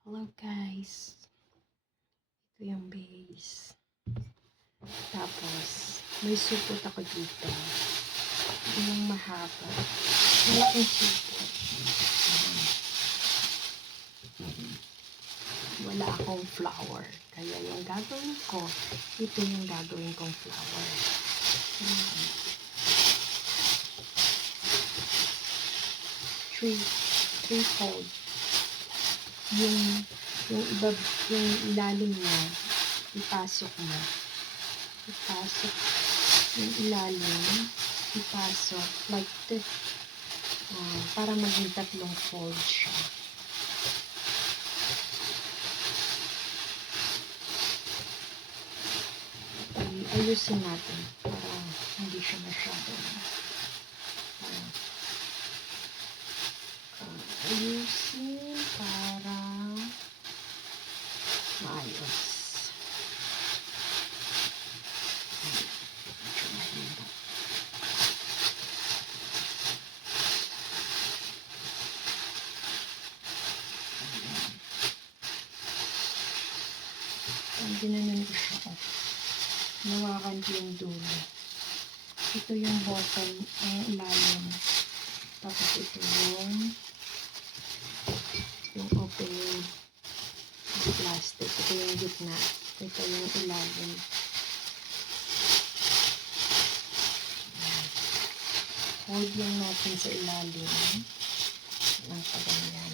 Hello guys. Ito yung base. Tapos, may supot ako dito. Yung mahaba. Malaking supot. Wala akong flower. Kaya yung gagawin ko, ito yung gagawin kong flower. Three-fold. Yung ilalim niya, ipasok mo. Ipasok yung ilalim, ipasok like this. Para maging tatlong fold siya. Ayusin natin para hindi siya masyadong ayusin para maayos. Ginanon ko siya. Nawakan ko yung dulo. Ito yung bottom, ang ilalim. Tapos ito yung opening ng plastic. Ito yung gitna. Ito yung ilalim. Hold lang natin sa ilalim ng paganyan.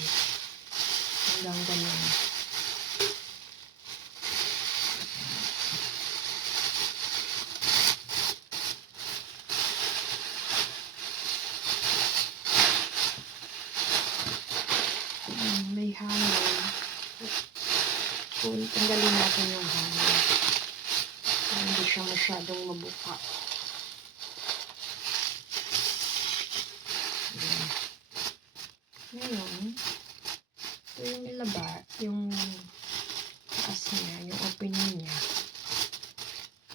Hanggang ganyan. May hangin. Tanggalin natin yung hangin. Hindi siya masyadong mabuka. Ngayon, ito yung ilaba, yung taas niya, yung opening niya.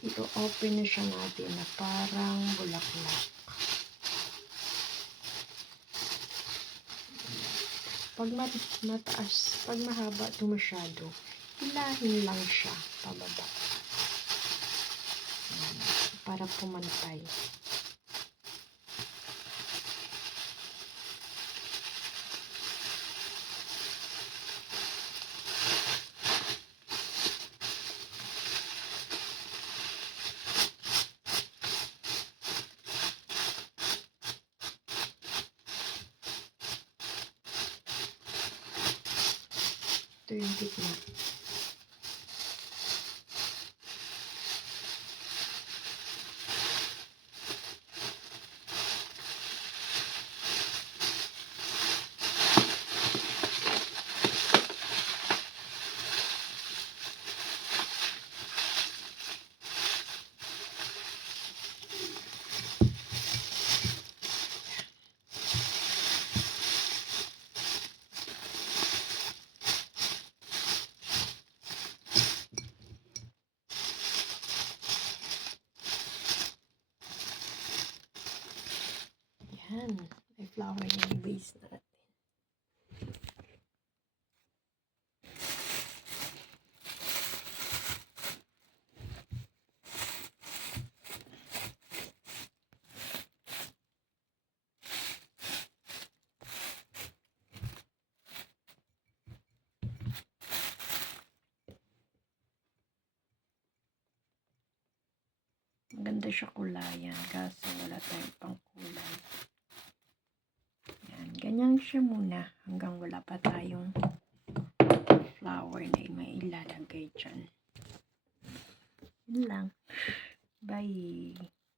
I-open na siya natin na parang bulaklak. Pag mataas, pag mahaba ito masyado, hilahin lang siya pababa. Para pumantay. Ito yung gitna. Yan. May flower yung base natin. Maganda siya kulayan kaso wala tayong pangkulay. Yan, ganyan siya muna hanggang wala pa tayong flower na may ilalagay dyan. Yun lang. Bye!